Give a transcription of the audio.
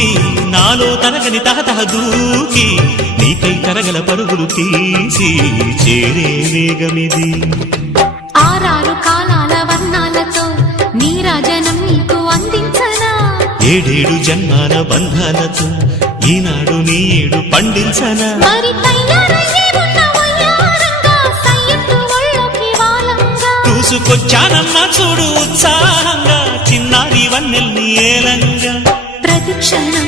చూసి నాలో తరగని తహతహ దూకి నీకై తరగల పరుగులు తీసి చేరే వేగమిది. ఆరారు కాలాల వర్ణాలతో నీరాజనం నీకు అందించనా, ఏడేడు జన్మాల బంధాలతో ఈనాడు నీ ఏడు పండించనా. మరి తయారయ్యే ఉన్న వయ్యారంగా సయ్యత్తు ఒళ్ళోకి వాలంగా చూసుకొచ్చానమ్మా చూడు ఉత్సాహంగా చిన్నారి వన్నెల్ని ఏలంగా. ప్రతిక్షణం